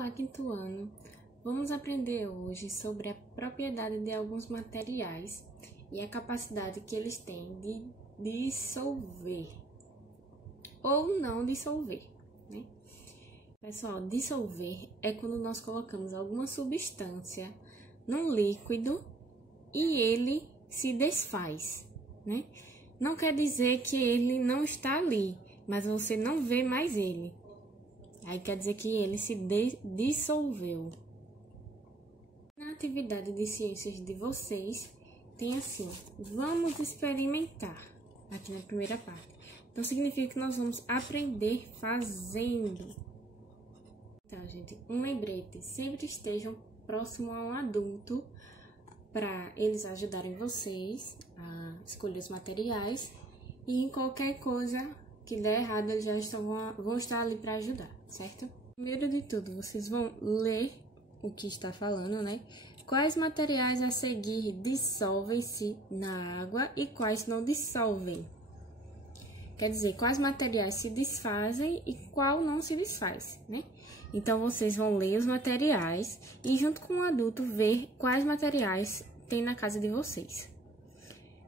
Olá, quinto ano! Vamos aprender hoje sobre a propriedade de alguns materiais e a capacidade que eles têm de dissolver ou não dissolver, né? Pessoal, dissolver é quando nós colocamos alguma substância num líquido e ele se desfaz, né? Não quer dizer que ele não está ali, mas você não vê mais ele. Aí quer dizer que ele se dissolveu. Na atividade de ciências de vocês, tem assim, vamos experimentar, aqui na primeira parte. Então, significa que nós vamos aprender fazendo. Então, gente, um lembrete, sempre estejam próximo a um adulto, para eles ajudarem vocês a escolher os materiais. E em qualquer coisa que der errado, eles já vão estar ali para ajudar, certo? Primeiro de tudo, vocês vão ler o que está falando, né? Quais materiais a seguir dissolvem-se na água e quais não dissolvem? Quer dizer, quais materiais se desfazem e qual não se desfaz, né? Então, vocês vão ler os materiais e, junto com o adulto, ver quais materiais tem na casa de vocês.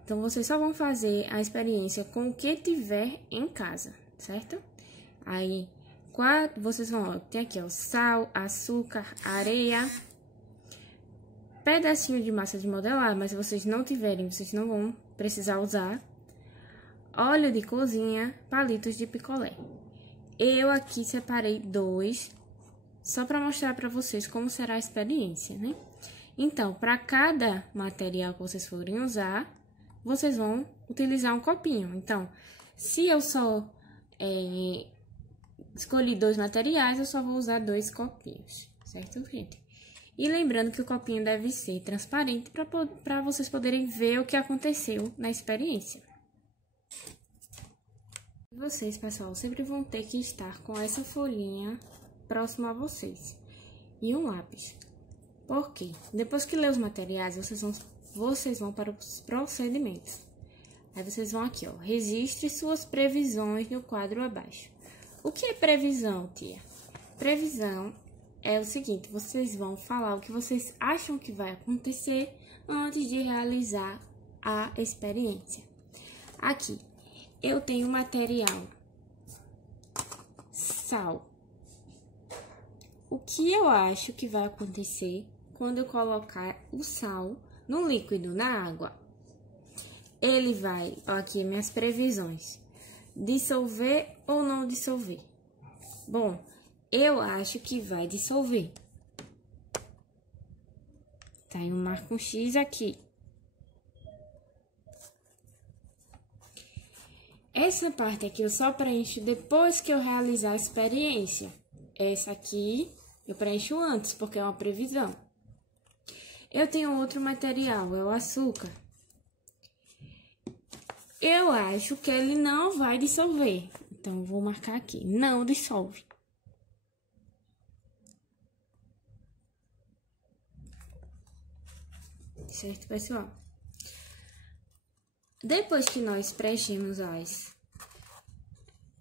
Então, vocês só vão fazer a experiência com o que tiver em casa, certo? Aí, vocês vão, ó, tem aqui, ó, sal, açúcar, areia, pedacinho de massa de modelar, mas se vocês não tiverem, vocês não vão precisar usar. Óleo de cozinha, palitos de picolé. Eu aqui separei 2, só para mostrar para vocês como será a experiência, né? Então, para cada material que vocês forem usar, vocês vão utilizar um copinho. Então, se eu só escolhi 2 materiais, eu só vou usar 2 copinhos, certo, gente? E lembrando que o copinho deve ser transparente para vocês poderem ver o que aconteceu na experiência. Vocês, pessoal, sempre vão ter que estar com essa folhinha próximo a vocês e um lápis. Por quê? Depois que ler os materiais, vocês vão para os procedimentos. Aí vocês vão aqui, ó, registre suas previsões no quadro abaixo. O que é previsão, tia? Previsão é o seguinte, vocês vão falar o que vocês acham que vai acontecer antes de realizar a experiência. Aqui, eu tenho material sal. O que eu acho que vai acontecer quando eu colocar o sal no líquido, na água? Ele vai, ó, aqui minhas previsões, dissolver ou não dissolver? Bom, eu acho que vai dissolver. Tá, eu marco um X aqui. Essa parte aqui eu só preencho depois que eu realizar a experiência. Essa aqui eu preencho antes, porque é uma previsão. Eu tenho outro material, é o açúcar. Eu acho que ele não vai dissolver. Então, vou marcar aqui, não dissolve. Certo, pessoal? Depois que nós preenchemos as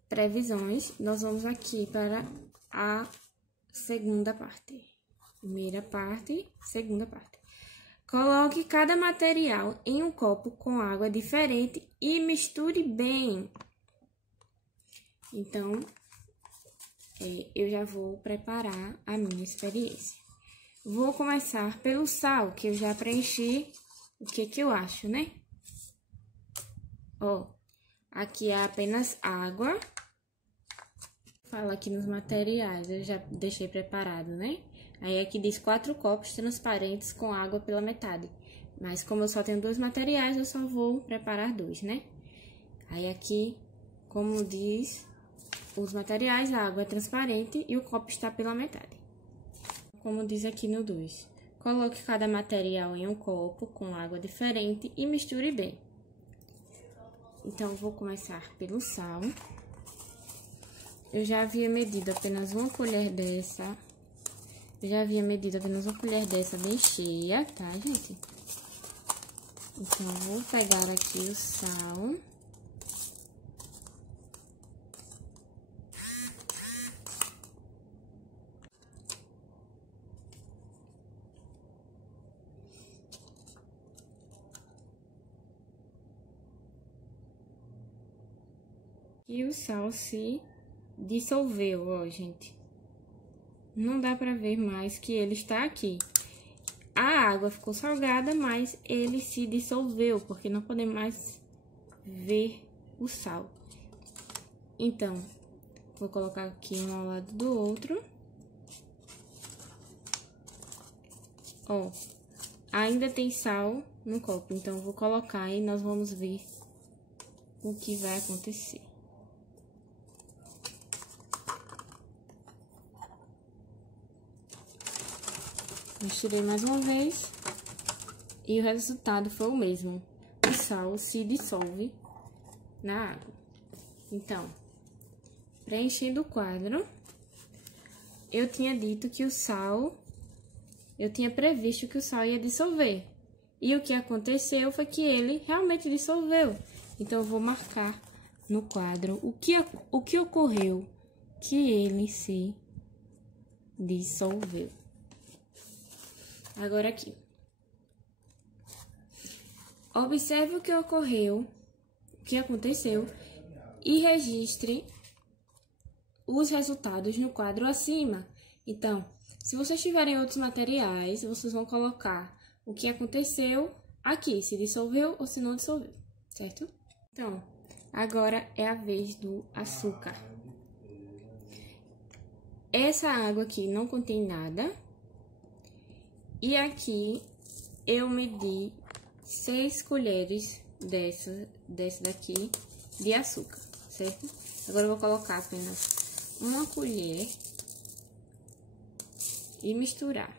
previsões, nós vamos aqui para a segunda parte. Primeira parte, segunda parte. Coloque cada material em um copo com água diferente e misture bem. Então, eu já vou preparar a minha experiência. Vou começar pelo sal, que eu já preenchi o que eu acho, né? Ó, aqui é apenas água. Fala aqui nos materiais, eu já deixei preparado, né? Aí aqui diz 4 copos transparentes com água pela metade. Mas como eu só tenho 2 materiais, eu só vou preparar 2, né? Aí aqui, como diz os materiais, a água é transparente e o copo está pela metade. Como diz aqui no 2. Coloque cada material em um copo com água diferente e misture bem. Então, vou começar pelo sal. Eu já havia medido apenas uma colher dessa. Bem cheia, tá, gente? Então, vou pegar aqui o sal. E o sal se dissolveu, ó, gente. Não dá pra ver mais que ele está aqui. A água ficou salgada, mas ele se dissolveu, porque não podemos mais ver o sal. Então, vou colocar aqui um ao lado do outro. Ó, ainda tem sal no copo, então vou colocar e nós vamos ver o que vai acontecer. Misturei mais uma vez e o resultado foi o mesmo. O sal se dissolve na água. Então, preenchendo o quadro, eu tinha dito que o sal, eu tinha previsto que o sal ia dissolver. E o que aconteceu foi que ele realmente dissolveu. Então, eu vou marcar no quadro o que ocorreu, que ele se dissolveu. Agora aqui. Observe o que ocorreu, o que aconteceu e registre os resultados no quadro acima. Então, se vocês tiverem outros materiais, vocês vão colocar o que aconteceu aqui, se dissolveu ou se não dissolveu, certo? Então, agora é a vez do açúcar. Essa água aqui não contém nada. E aqui eu medi 6 colheres dessa daqui de açúcar, certo? Agora eu vou colocar apenas uma colher e misturar.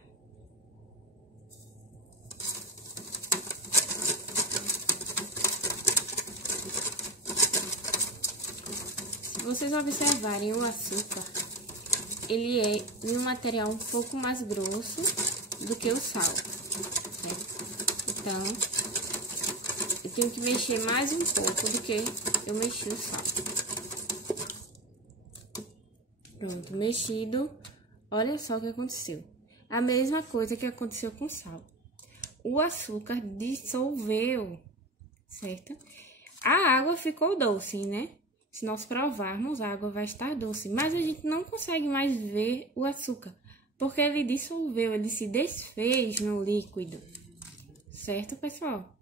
Se vocês observarem o açúcar, ele é de um material um pouco mais grosso do que o sal, certo? Então, eu tenho que mexer mais um pouco do que eu mexi o sal. Pronto, mexido. Olha só o que aconteceu. A mesma coisa que aconteceu com o sal. O açúcar dissolveu, certo? A água ficou doce, né? Se nós provarmos, a água vai estar doce. Mas a gente não consegue mais ver o açúcar, porque ele dissolveu, ele se desfez no líquido. Certo, pessoal?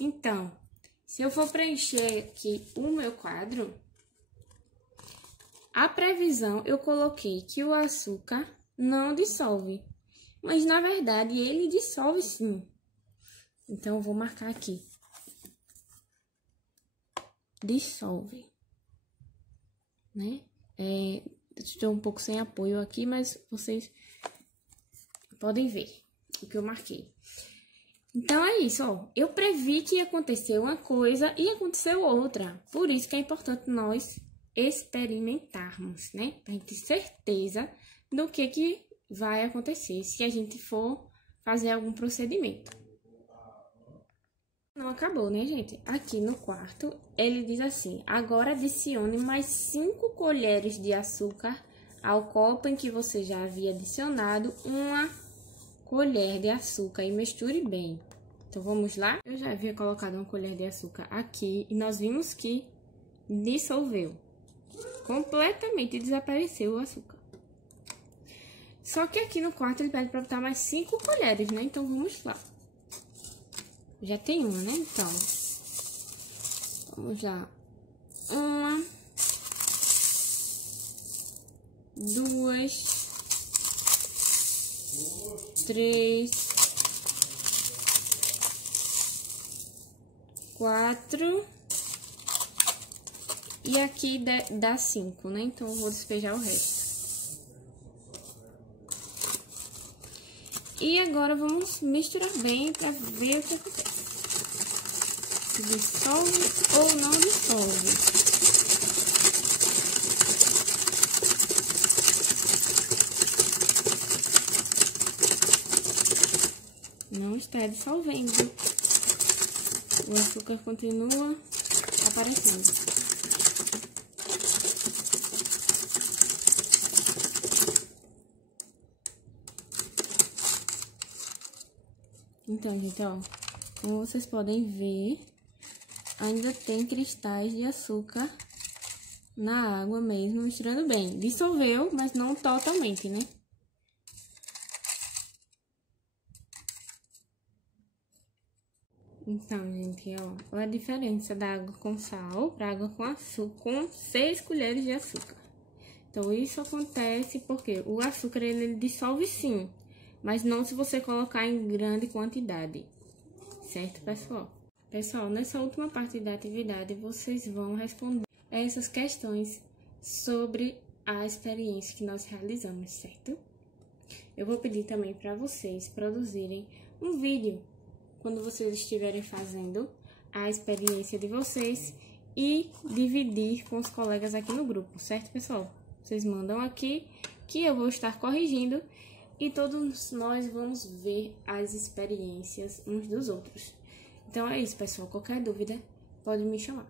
Então, se eu for preencher aqui o meu quadro, a previsão eu coloquei que o açúcar não dissolve. Mas, na verdade, ele dissolve sim. Então, eu vou marcar aqui. Dissolve. Né? Estou um pouco sem apoio aqui, mas vocês podem ver o que eu marquei. Então, é isso, ó. Eu previ que ia acontecer uma coisa e aconteceu outra. Por isso que é importante nós experimentarmos, né? Pra gente ter certeza do que vai acontecer se a gente for fazer algum procedimento. Não acabou, né, gente? Aqui no quarto, ele diz assim: agora adicione mais 5 colheres de açúcar ao copo em que você já havia adicionado uma colher de açúcar e misture bem. Então, vamos lá? Eu já havia colocado uma colher de açúcar aqui e nós vimos que dissolveu. Completamente desapareceu o açúcar. Só que aqui no quarto ele pede para botar mais 5 colheres, né? Então, vamos lá. Já tem uma, né? Então, vamos lá. 1, 2, 3, 4. E aqui dá 5, né? Então, eu vou despejar o resto. E agora, vamos misturar bem para ver o que acontece. Se dissolve ou não dissolve. Não está dissolvendo. O açúcar continua aparecendo. Então, gente, ó, como vocês podem ver, ainda tem cristais de açúcar na água mesmo, misturando bem. Dissolveu, mas não totalmente, né? Então, gente, ó, olha a diferença da água com sal para água com açúcar, com 6 colheres de açúcar. Então, isso acontece porque o açúcar, ele dissolve sim, mas não se você colocar em grande quantidade, certo, pessoal? Pessoal, nessa última parte da atividade, vocês vão responder essas questões sobre a experiência que nós realizamos, certo? Eu vou pedir também para vocês produzirem um vídeo quando vocês estiverem fazendo a experiência de vocês e dividir com os colegas aqui no grupo, certo, pessoal? Vocês mandam aqui que eu vou estar corrigindo e todos nós vamos ver as experiências uns dos outros. Então é isso, pessoal. Qualquer dúvida, pode me chamar.